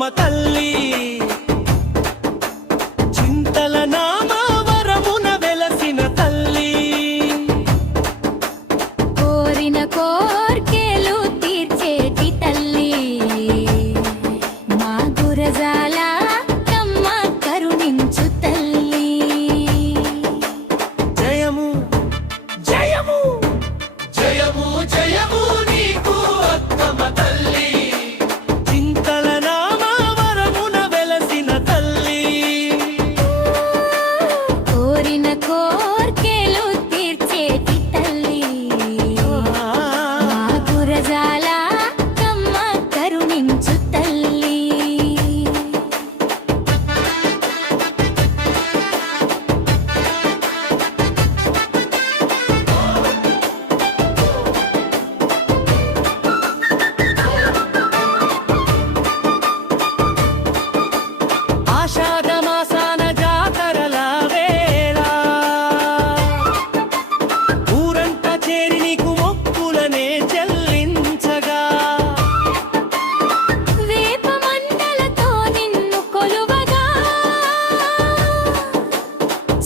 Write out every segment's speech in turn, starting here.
అక్కమ్మ తల్లి చింతల నామ వరమున వెలసిన తల్లి కోరిన కోర్కెలు తీర్చేటి తల్లి మా గురజాల అక్కమ్మ కరుణించు తల్లి జయము జయము జయము జయము నీకు అక్కమ్మ తల్లి చింతల నామ వరమున వెలసిన తల్లి కోరిన కోర్కెలు తీర్చేటి తల్లి మా గురజాల అక్కమ్మ కరుణించు తల్లి ఆషాఢ మాసాన జాతరల వేళ ఊరంతా చేరి నీకు మొక్కులనే చెల్లించగా వేప మండలతో నిన్ను కొలువగా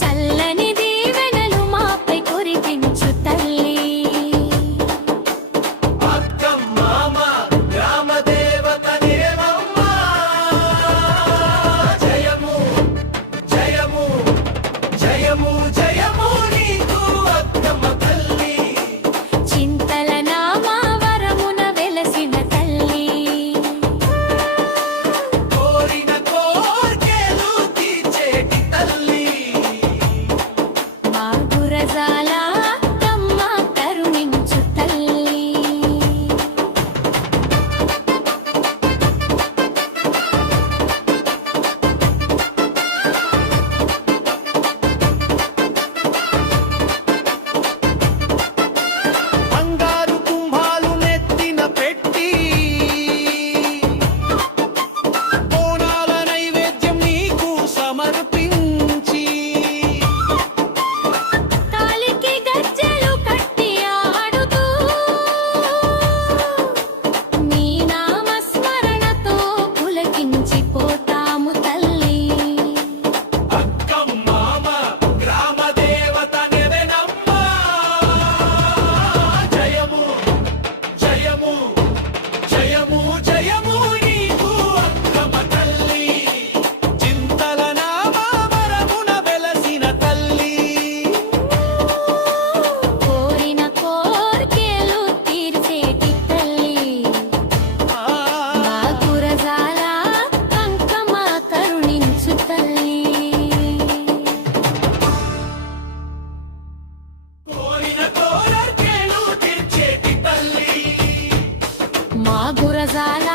చల్లని దీవెనలు మాపై కురిపించు తల్లి అక్కమ్మ గ్రామ దేవత నేనమ్మ జయము జయము జయము జయము నీకు అక్కమ్మ తల్లి చింతల నామ వరమున వెలసిన తల్లి కోరిన కోర్కెలు తీర్చేటి తల్లి మా గురజాల అక్కమ్మ కరుణించు తల్లి బంగారు కుంభాలు నెత్తిన పెట్టి బోనాల నైవేద్యం నీకు సమర్పించి కాలికి గజ్జెలు కట్టి ఆడుతూ నీ నామస్మరణతో పులకించిపోతాము తల్లి అక్కమ్మ గ్రామ దేవత నెవెనమ్మ జయము జయము జయము జయము నీకు అక్కమ్మ తల్లి చింతల నామ వరమున వెలసిన తల్లి కోరిన కోర్కెలు తీర్చేటి తల్లి మా గురజాల అక్కమ్మ కరుణించు తల్లి కోరిన కోరికలు తీర్చేటి తల్లి మా గురజాల